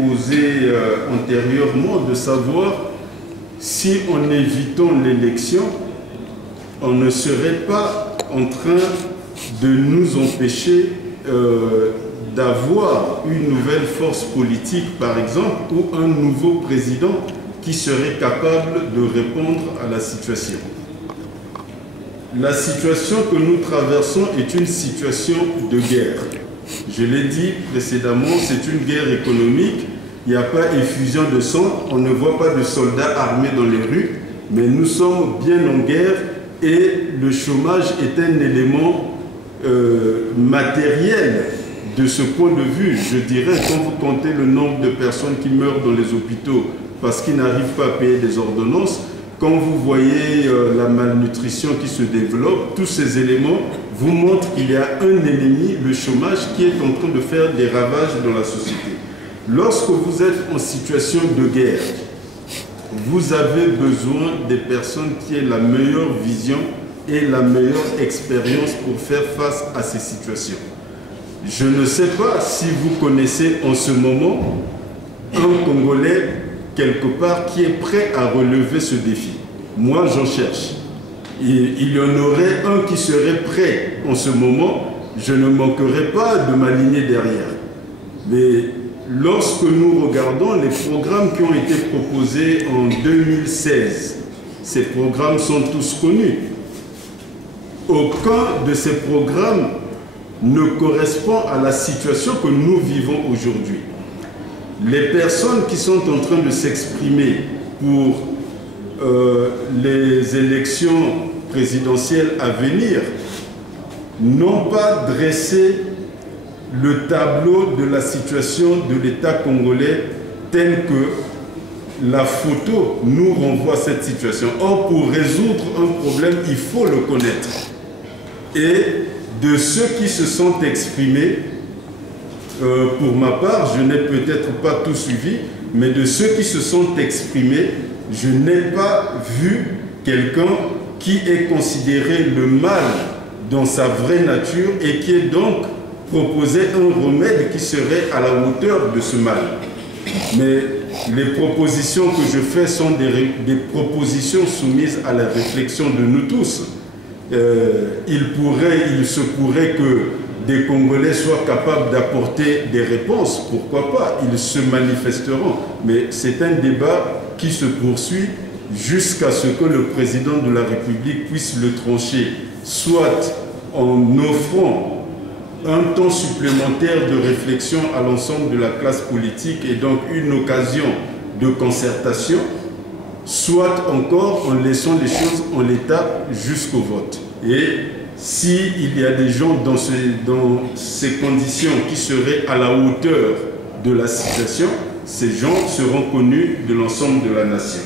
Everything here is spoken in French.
posée antérieurement, de savoir si en évitant l'élection, on ne serait pas en train de nous empêcher d'avoir une nouvelle force politique, par exemple, ou un nouveau président qui serait capable de répondre à la situation. La situation que nous traversons est une situation de guerre. Je l'ai dit précédemment, c'est une guerre économique. Il n'y a pas effusion de sang, on ne voit pas de soldats armés dans les rues, mais nous sommes bien en guerre et le chômage est un élément matériel de ce point de vue. Je dirais, quand vous comptez le nombre de personnes qui meurent dans les hôpitaux parce qu'ils n'arrivent pas à payer des ordonnances, quand vous voyez la malnutrition qui se développe, tous ces éléments vous montrent qu'il y a un ennemi, le chômage, qui est en train de faire des ravages dans la société. Lorsque vous êtes en situation de guerre, vous avez besoin des personnes qui aient la meilleure vision et la meilleure expérience pour faire face à ces situations. Je ne sais pas si vous connaissez en ce moment un Congolais quelque part qui est prêt à relever ce défi. Moi, j'en cherche. Il y en aurait un qui serait prêt en ce moment, je ne manquerai pas de m'aligner derrière. Mais lorsque nous regardons les programmes qui ont été proposés en 2016, ces programmes sont tous connus. Aucun de ces programmes ne correspond à la situation que nous vivons aujourd'hui. Les personnes qui sont en train de s'exprimer pour les élections présidentielles à venir n'ont pas dressé le tableau de la situation de l'État congolais tel que la photo nous renvoie à cette situation. Or, pour résoudre un problème, il faut le connaître. Et de ceux qui se sont exprimés, pour ma part, je n'ai peut-être pas tout suivi, mais de ceux qui se sont exprimés, je n'ai pas vu quelqu'un qui ait considéré le mal dans sa vraie nature et qui ait donc proposé un remède qui serait à la hauteur de ce mal. Mais les propositions que je fais sont des propositions soumises à la réflexion de nous tous. Il se pourrait que des Congolais soient capables d'apporter des réponses, pourquoi pas, ils se manifesteront. Mais c'est un débat qui se poursuit jusqu'à ce que le président de la République puisse le trancher, soit en offrant un temps supplémentaire de réflexion à l'ensemble de la classe politique et donc une occasion de concertation, soit encore en laissant les choses en l'état jusqu'au vote. Et s'il y a des gens dans ces conditions qui seraient à la hauteur de la situation, ces gens seront connus de l'ensemble de la nation.